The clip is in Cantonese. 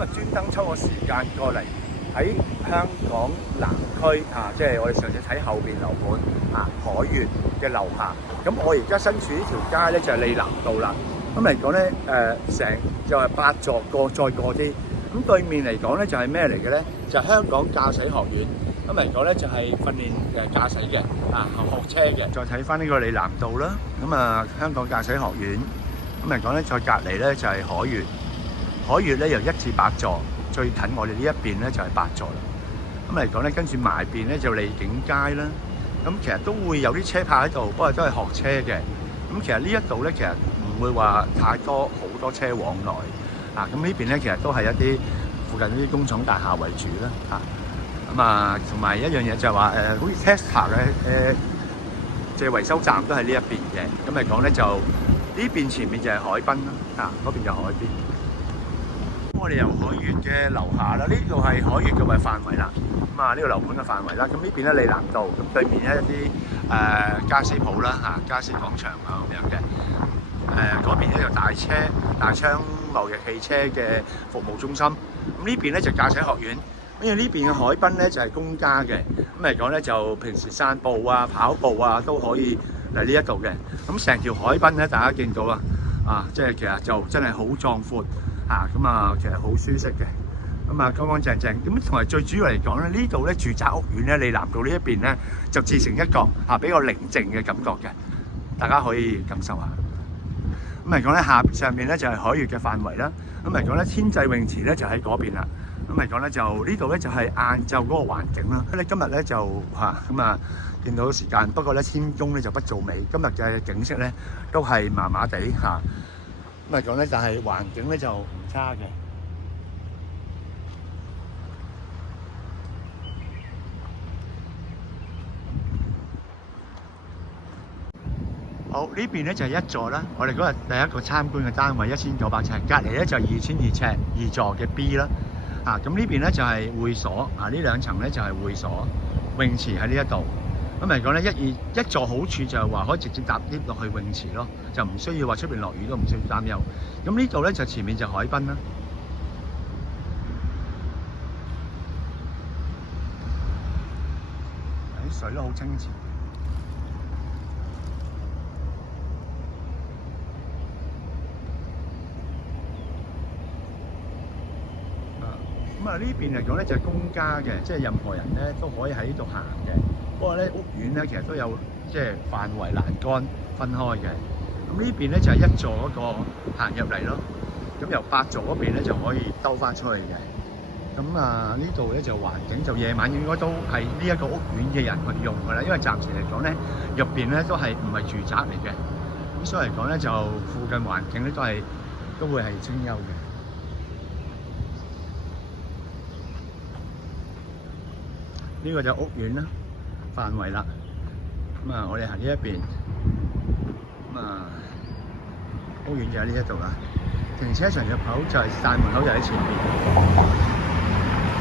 日專登抽個時間過嚟喺香港南區即係我哋上次睇後邊樓盤海悅嘅樓下。咁我而家身處呢條街咧就係利南道啦。咁嚟講咧成就係8座再過啲。咁對面嚟講咧就係咩嚟嘅咧？就係香港駕駛學院。咁嚟講咧就係訓練駕駛嘅學車嘅。再睇翻呢個利南道啦。咁香港駕駛學院。咁嚟講咧，再隔離咧就係海悅。海悅咧由1至8座，最近我哋呢一邊咧就係8座啦。咁嚟講咧，跟住埋邊咧就利景街啦。咁其實都會有啲車泊喺度，不過都係學車嘅。咁其實呢一度咧，其實唔會話太多好多車往來。咁呢邊咧其實都係一啲附近啲工廠大廈為主啦。同埋一樣嘢就係話好似 Tesla 嘅即係維修站都喺呢一邊嘅。咁嚟講咧就呢邊前面就係海濱啦，嗰邊就海邊。我哋由海悅嘅樓下啦，呢度係海悅嘅範圍啦。呢個樓盤嘅範圍啦。咁呢邊咧利南道，咁對面咧一啲家私鋪啦，家私廣場咁樣嘅。嗰邊咧就大昌貿易汽車嘅服務中心。咁呢邊咧就駕駛學院。因為呢邊嘅海濱咧就係公家嘅。咁嚟講咧就平時散步跑步都可以嚟呢一度嘅。咁成條海濱咧，大家見到啦，即係其實就真係好壯闊其實好舒適嘅，乾乾淨淨。咁同埋最主要嚟講咧，呢度咧住宅屋苑咧，利南道呢一邊咧就自成一角比較寧靜嘅感覺嘅，大家可以感受下。咁嚟講咧，上面咧就係海悅嘅範圍啦。咁嚟講咧，天際泳池咧就喺嗰邊啦。咁嚟講咧，就呢度咧就係晏晝嗰個環境啦。今日咧就見到時間，不過咧天公咧就不造美，今日嘅景色咧都係麻麻地咁嚟講咧，但係環境咧就唔差嘅。好，呢邊咧就係1座啦。我哋嗰日第一個參觀嘅單位1900尺，隔離咧就2200尺2座嘅 B 啦。咁呢邊咧就係會所，呢兩層咧就係會所，泳池喺呢一度。咁嚟講咧，一座好處就係話可以直接搭 lift 落去泳池咯，就唔需要話出邊落雨都唔需要擔憂。咁呢度咧就前面就海濱啦。啲水都好清澈。呢邊嚟講咧就係公家嘅，即係任何人咧都可以喺呢度行嘅。不過咧屋苑咧其實都有即係範圍欄杆分開嘅。咁呢邊咧就係1座嗰個行入嚟咯。咁由8座嗰邊咧就可以兜翻出去嘅。咁呢度咧就環境就夜晚應該都係呢一個屋苑嘅人去用㗎啦。因為暫時嚟講咧入邊咧都係唔係住宅嚟嘅。咁所以嚟講咧就附近環境咧都會係清幽嘅。呢個就屋苑啦，範圍啦。我哋行呢一邊，屋苑就喺呢一度啦。停車場入口就係大門口就喺前面。